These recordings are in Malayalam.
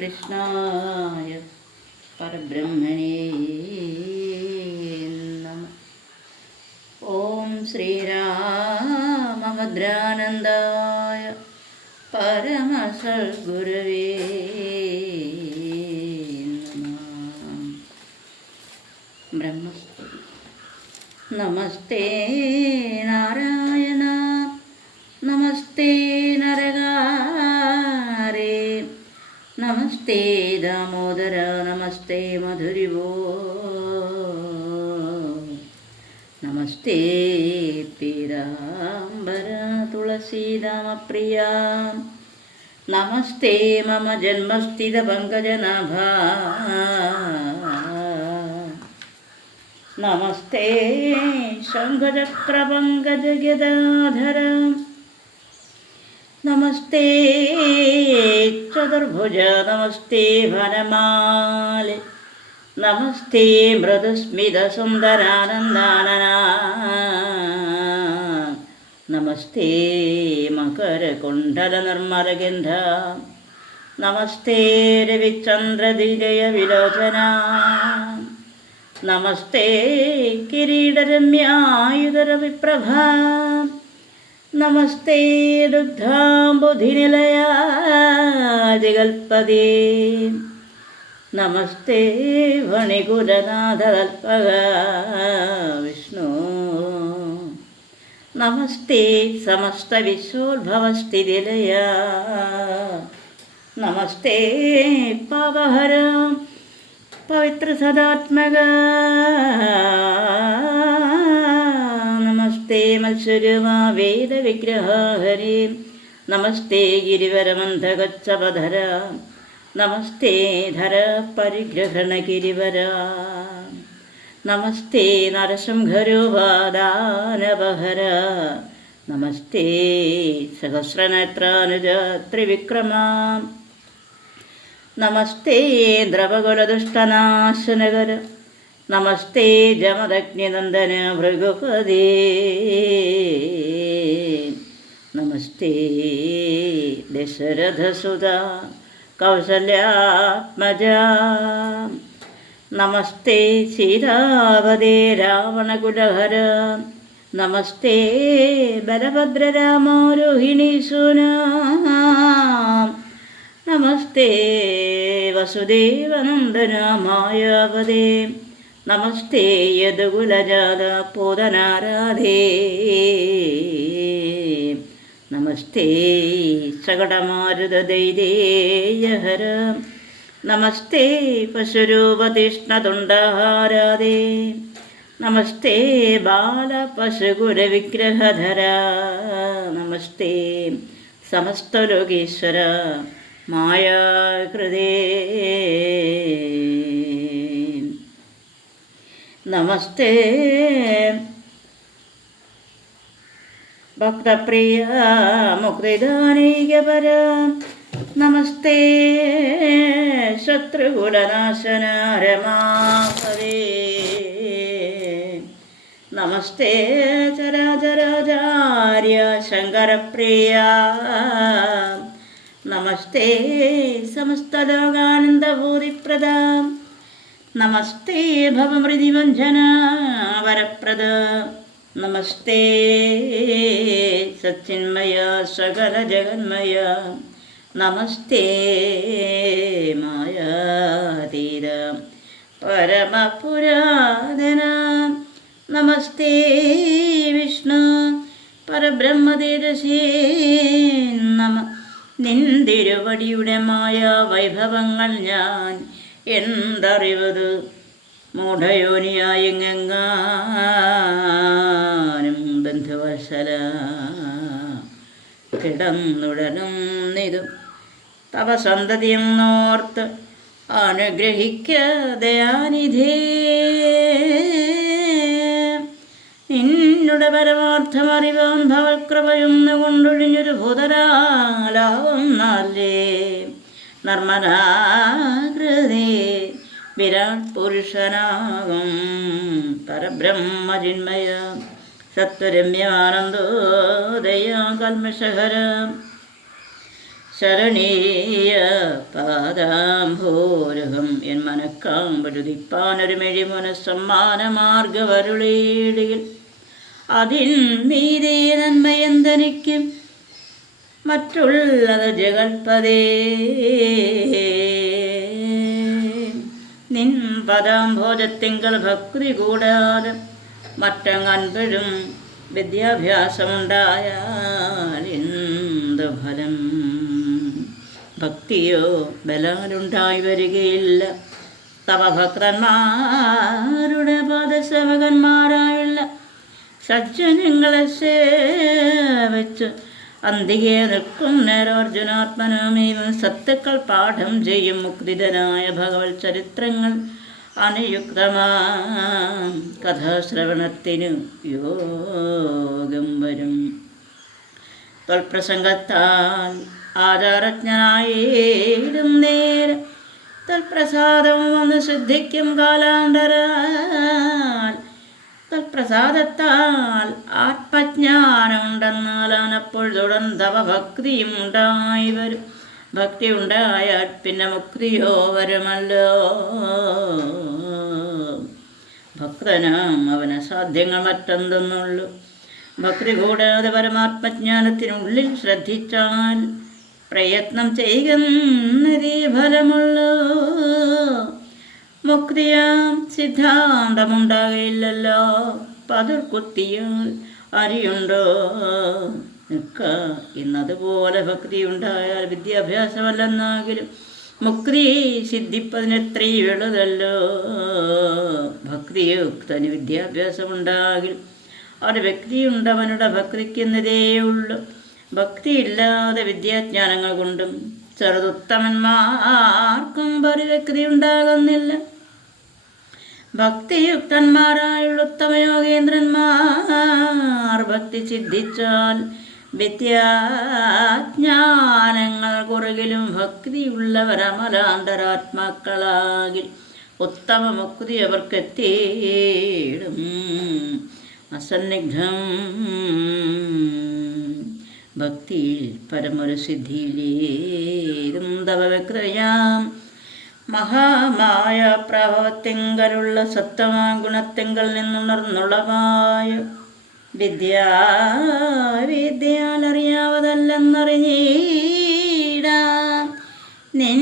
കൃഷ്ണായ പരബ്രഹ്മണേ നമഃ. ഓം ശ്രീരാമഭദ്രാനന്ദായ പരമസദ്ഗുരവേ നമഃ. ബ്രഹ്മസ്തുതി. നമസ്തേ നാരായണ നമസ്തേ നരകാരേ നമസ്തേ ദാമോദര നമസ്തേ മധുരിവോ നമസ്തേ പീതാംബര തുളസീദാമപ്രിയ നമസ്തേ മമ ജന്മസ്ഥിത പങ്കജനാഭ നമസ്തേ ശംഖചക്രപങ്കജഗദാധര നമസ്തേ ചതുർഭുജ നമസ്തേ വനമാലി നമസ്തേ മൃദുസ്മിത സുന്ദരാനന്ദാനന നമസ്തേ മകരകുണ്ഡല നിർമ്മലഗന്ധ നമസ്തേ രവിചന്ദ്രദിജയ വിലോചന നമസ്തേ കിരീടരമ്യായുധര വിപ്രഭ നമസ്തേ ദുഗ്ധാംബുധിനിലയാദികൽപദേ നമസ്തേ വണികുലനാഥകൽപക വിഷ്ണു നമസ്തേ സമസ്ത വിശ്വോദ്ഭവസ്ഥിതിലയ നമസ്തേ പാപഹര പവിത്ര സദാത്മക നമസ്തേ മത്സരമാ വേദ വിഗ്രഹ ഹരി നമസ്തേ ഗിരിവരമന്ധഗച്ഛപധര നമസ്തേ ധര പരിഗ്രഹണ ഗിരിവര നമസ്തേ നരസിംഹരൂപാദാനവഹര നമസ്തേ സഹസ്രനേത്രാനുജ ത്രിവിക്രമ നമസ്തേ ദ്രവകുലദുഷ്ടനാശനകര നമസ്തേ ജമദഗ്നിനന്ദന ഭൃഗുപദേ നമസ്തേ ദശരഥസുത കൗസല്യാത്മജ നമസ്തേ സീതാവതേ രാവണകുലഹര നമസ്തേ ബലഭദ്രരാമോരോഹിണീസുന നമസ്തേ വസുദേവനന്ദന മായാവതേ നമസ്തേ യദുകുലജാത പൂതനാരാധേ നമസ്തേ സകടമാരുതദൈതേയഹര നമസ്തേ പശുരൂപതിഷ്ണതുണ്ടഹാരാധേ നമസ്തേ ബാലപശുകുലവിഗ്രഹധര നമസ്തേ സമസ്തലോകീശ്വര മായാകൃതേ നമസ്തേ ഭക്തപ്രിയ മുക്തിദാനീകപര നമസ്തേ ശത്രുകുലനാശന രമാപദേ നമസ്തേ ചരാചരാചാര്യ ശങ്കരപ്രിയ നമസ്തേ സമസ്തലോകാനന്ദഭൂതിപ്രദ നമസ്തേ ഭവമൃതിവഞ്ജന വരപ്രദ നമസ്തേ സച്ചിന്മയ സകല ജഗന്മയ നമസ്തേ മായാതീത പരമപുരാതന നമസ്തേ വിഷ്ണു പരബ്രഹ്മതേജസേ നമ നിന്തിരുവടിയുടെ മായ വൈഭവങ്ങൾ ഞാൻ എന്തറിവത് മൂഢയോനിയായെങ്ങാനും ബന്ധുവത്സല കിടന്നുടനും നിതും തവ സന്തതിയും നോർത്ത് അനുഗ്രഹിക്ക ദയാനിധേ നിന്നുടെ പരമാർത്ഥമറിവാൻ ഭവൽകൃപയും കൊണ്ടൊഴിഞ്ഞൊരു ഭൂതരാലാവുന്നല്ലേ നർമ്മദാകൃതേ വിരാട് പുരുഷനാകും പരബ്രഹ്മജിന്മയ സത്വരമ്യാനന്ദോദയ കൽമഷഹര ശരണീയ പാദാംഭോരഹം എൻ മനക്കാമ്പഴുതിപ്പാനൊരു മെഴിമുന സമ്മാന മാർഗവരുളീടിയിൽ അതിൻ മീതേ നന്മയെന്തനിക്ക് മറ്റുള്ളത് ജഗൽപദേ നിൻ പദാംഭോജത്തിങ്കൽ ഭക്തി കൂടാതെ മറ്റങ്ങൻപഴും വിദ്യാഭ്യാസമുണ്ടായാൽ എന്ത് ഫലം? ഭക്തിയോ ബലാലുണ്ടായി വരികയില്ല. തവ ഭക്തന്മാരുടെ പാദസേവകന്മാരായുള്ള സജ്ജനങ്ങളെ സേവിച്ച് അന്തികെ നിൽക്കും നേരോർജുനാത്മനാമേവം സത്തുക്കൾ പാഠം ചെയ്യും മുക്തിതനായ ഭഗവത് ചരിത്രങ്ങൾ അനുയുക്തമാം കഥാശ്രവണത്തിനു യോഗം വരും. തൊൽപ്രസംഗത്താൽ ആചാരജ്ഞനായിടും നേരം തൽപ്രസാദം വന്ന് സിദ്ധിക്കും കാലാന്തരാൽ. തൽപ്രസാദത്താൽ ആത്മജ്ഞാനമുണ്ടെന്നാൽ അപ്പോൾ തുടർന്നവ ഭക്തിയും ഉണ്ടായി വരും. ഭക്തി ഉണ്ടായാൽ പിന്നെ മുക്തിയോ വരുമല്ലോ. ഭക്തനാം അവന് സാധ്യങ്ങൾ മറ്റെന്തെന്നുള്ളൂ. ഭക്തി കൂടാതെ പരമാത്മജ്ഞാനത്തിനുള്ളിൽ ശ്രദ്ധിച്ചാൽ പ്രയത്നം ചെയ്യുന്നതേ ഫലമുള്ളൂ. മുക്തിയാം സിദ്ധാന്തമുണ്ടാകയില്ലല്ലോ. പതിർ കുത്തിയാൽ അരിയുണ്ടോ നിൽക്ക എന്നതുപോലെ ഭക്തി ഉണ്ടായാൽ വിദ്യാഭ്യാസമല്ലെന്നാകിലും മുക്തി സിദ്ധിപ്പതിനെത്രയും എളുതല്ലോ. ഭക്തിയുക്തന് വിദ്യാഭ്യാസമുണ്ടാകിൽ ഒരു വ്യക്തിയുണ്ടവനുടെ ഭക്തിക്കുന്നതേ ഉള്ളൂ. ഭക്തിയില്ലാതെ വിദ്യാജ്ഞാനങ്ങൾ കൊണ്ടും ചെറുതുത്തമന്മാർക്കും പരിവ്യക്തി ഉണ്ടാകുന്നില്ല. ഭക്തിയുക്തന്മാരായുള്ള ഉത്തമയോഗേന്ദ്രന്മാർ ഭക്തി സിദ്ധിച്ചാൽ വിദ്യാജ്ഞാനങ്ങൾ കുറുകിലും ഭക്തിയുള്ളവർ അമലാന്തരാത്മാക്കളാകിൽ ഉത്തമ മുക്തി അവർക്കെത്തിയിടും. അസന്നിഗ്ധം ഭക്തിയിൽ പരമൊരു സിദ്ധിയിലേതും തവ വ്യക്തയാം മഹാമായ പ്രഭവത്തിങ്കലുള്ള സത്വമാ ഗുണത്തിങ്കൽ നിന്നുണർന്നുള്ളവായ വിദ്യാൽ അറിയാവതല്ലെന്നറിഞ്ഞീടാം നിൻ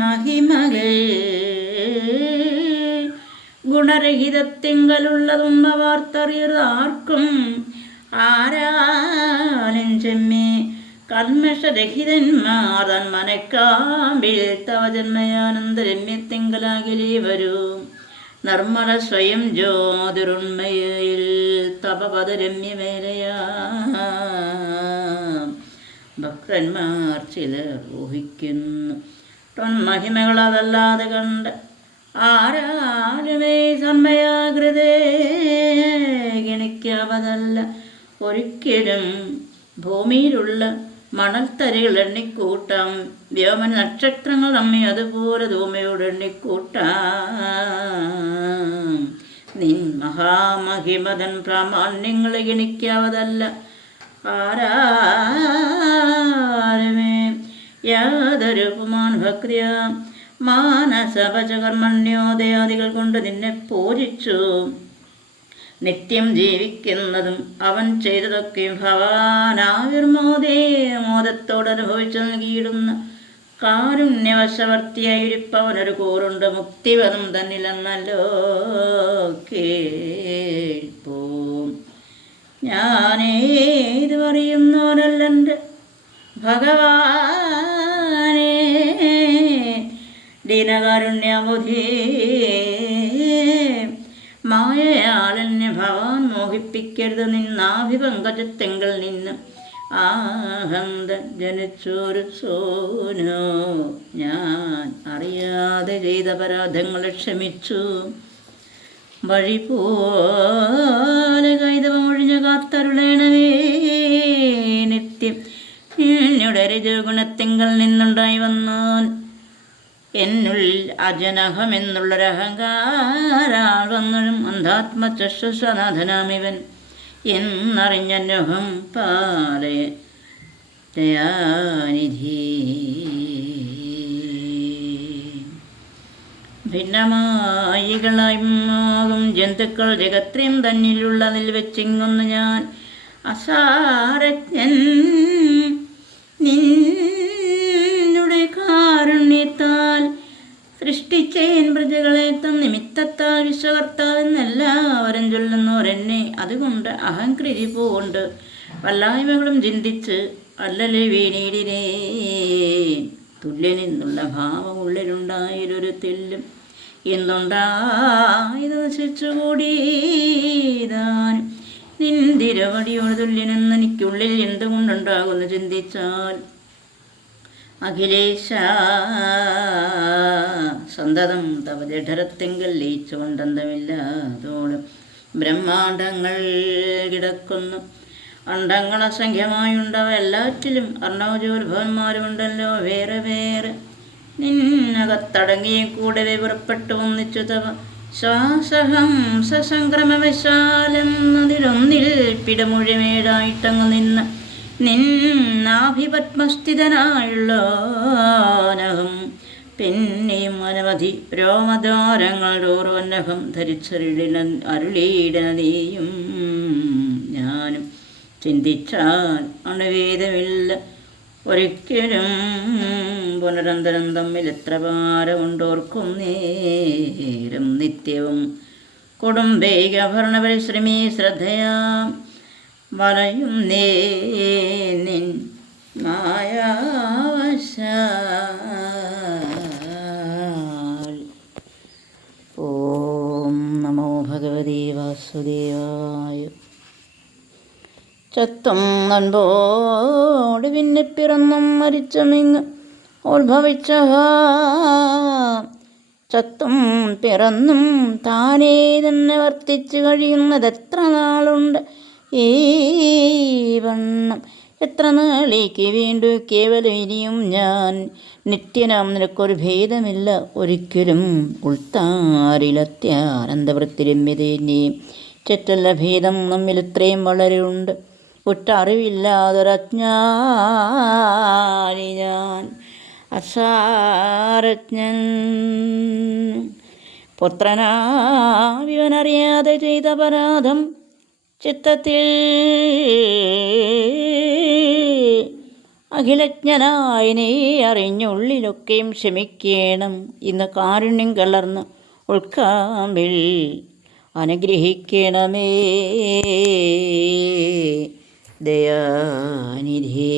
മഹിമകൾ. ഗുണരഹിതത്തിങ്കലുള്ളതും വാർത്തറിയതാർക്കും ആരാലും ചെമ്മേ കൽമഷരഹിതന്മാർ തൻ മനക്കാമ്പിൽ തവ ജന്മയാനന്ദരമ്യത്തിങ്കലാകിലേ വരൂ. നിർമ്മല സ്വയം ജ്യോതിരുണ്മയിൽ തപപദരമ്യമേലയാ. ഭക്തന്മാർ ചിലർ ഊഹിക്കുന്നു മഹിമകളതല്ലാതെ കണ്ട് ആരാലുമേ സന്മയാകൃതേ ഗണിക്കാവതല്ല. ഒരിക്കലും ഭൂമിയിലുള്ള മണൽത്തരികൾ എണ്ണിക്കൂട്ടാം. വ്യോമന നക്ഷത്രങ്ങൾ നമ്മെ അതുപോലെ ധൂമയോട് എണ്ണിക്കൂട്ടാം. നിൻ മഹാമഹിമതൻ പ്രാമാണ്യങ്ങളെ ഗണിക്കാവതല്ല ആരാരുമേ. യാതൊരു ഉപമാൻ ഭക്തിയ മാനസപചകർമ്മണ്യോദയാദികൾ കൊണ്ട് നിന്നെ പൂജിച്ചു നിത്യം ജീവിക്കുന്നതും അവൻ ചെയ്തതൊക്കെയും ഭവാനാവിർമോദേ മോദത്തോടനുഭവിച്ചു നൽകിയിടുന്ന കാരുണ്യവശവർത്തിയായിരിപ്പവനൊരു കൂറുണ്ട് മുക്തിപദം തന്നിലെന്നല്ലോ കേൾപ്പോ. ഞാനേത് പറയുന്നവനല്ലെൻ്റെ ഭഗവാനേ ദീനകാരുണ്യബുധേ. മായയാളെന്നെ ഭവാൻ മോഹിപ്പിക്കരുത്. നിന്നാഭിപങ്കജത്തെങ്കിൽ നിന്ന് ആഹന്ത ജനിച്ചൊരു സോനോ. ഞാൻ അറിയാതെ ചെയ്ത പരാധങ്ങളെ ക്ഷമിച്ചു. വഴി പോലെ കൈതവമൊഴിഞ്ഞ കാത്തരുളേണവേ നിത്യം. എന്നുടെ രജോഗുണത്തിങ്കൽ നിന്നുണ്ടായി വന്നാൻ എന്നുള്ളിൽ അജനഹം എന്നുള്ളൊരഹങ്കാരാൾ വന്നഴും അന്ധാത്മചശ്വസനാഥനാമിവൻ എന്നറിഞ്ഞന്വഹം പാലയ ദയാനിധി. ഭിന്നമായികളായും ജന്തുക്കൾ ജഗത്രയും തന്നിലുള്ളതിൽ വെച്ചിങ്ങൊന്ന് ഞാൻ അസാരജ്ഞൻ നിന്നുടെ കാരുണ്യത്താൽ സൃഷ്ടിച്ചേൻ പ്രജകളെ നിമിത്തത്താൽ വിശ്വകർത്താവെന്നെല്ലാവരും ചൊല്ലുന്നവരെന്നെ. അതുകൊണ്ട് അഹംകൃതി പൂണ്ട് വല്ലായ്മകളും ചിന്തിച്ച് അല്ലലെ വീണീടിനേ. തുല്യനെന്നുള്ള ഭാവം ഉള്ളിലുണ്ടായൊരു തെല്ലും എന്നുണ്ടായത് നശിച്ചുകൂടിയതാനും നിന്തിരവടിയോട് തുല്യനെന്ന് എനിക്കുള്ളിൽ എന്തുകൊണ്ടുണ്ടാകുന്നു ചിന്തിച്ചാൽ. അഖിലേശ സന്തതം തവ ജഠരത്തെങ്കിൽ ലയിച്ചുകൊണ്ടന്തമില്ലാതോളം ബ്രഹ്മാണ്ടങ്ങൾ കിടക്കുന്നു. അണ്ടങ്ങൾ അസംഖ്യമായുണ്ടവ എല്ലാറ്റിലും അർണവജോത്ഭവന്മാരുമുണ്ടല്ലോ വേറെ വേറെ. നിന്നകത്തടങ്ങിയ കൂടവെ പുറപ്പെട്ടു ഒന്നിച്ചു തവ ശ്വാസഹംസംക്രമവശാലെന്നതിലൊന്നിൽ പിടമുഴമേടായിട്ടങ്ങ് നിന്ന് നിന്നാഭിപത്മസ്ഥിതനായുള്ളോനഹം. പിന്നെയും അനവധി രോമദ്വാരങ്ങൾ ഓരോന്നഹം അരുളീടന നീയും ഞാനും ചിന്തിച്ചാൽ അണുവേദമില്ല ഒരിക്കലും. പുനരന്തരം തമ്മിൽ എത്ര ഭാരമുണ്ടോർക്കും നേരം നിത്യവും. കുടുംബൈക ഭരണപരിശ്രമീ ശ്രദ്ധയാം വലയും നിൻ മായാവശാൽ. ഓം നമോ ഭഗവതേ വാസുദേവായ. ചത്തും നൻപോട് പിന്നെ പിറന്നും മരിച്ചുമിങ്ങ് ഉത്ഭവിച്ച ചത്തും പിറന്നും താനേ തന്നെ വർത്തിച്ചു കഴിയുന്നതെത്ര നാളുണ്ട് ഈ വണ്ണം. എത്ര നാളേക്ക് വീണ്ടു കേവലം ഇനിയും ഞാൻ നിത്യനാം നിനക്കൊരു ഭേദമില്ല ഒരിക്കലും. ഉൾത്താരിലത്യാനന്ദവൃത്തിരമ്യതേന്യേ ചെറ്റല്ല ഭേദം നമ്മിൽ ഇത്രയും വളരെ ഉണ്ട്. ഒറ്റ അറിവില്ലാതൊരജ്ഞാനി ഞാൻ അസാരജ്ഞൻ. പുത്രനാവിവനറിയാതെ ചെയ്ത അപരാധം ചിത്തത്തിൽ അഖിലജ്ഞനായ നീ അറിഞ്ഞുള്ളിലൊക്കെയും ക്ഷമിക്കണം. ഇന്ന് കാരുണ്യം കലർന്ന് ഉൾക്കാമ്പിൽ അനുഗ്രഹിക്കണമേ ദയാനിധി.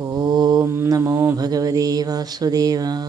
ഓം നമോ ഭഗവതേ വാസുദേവായ.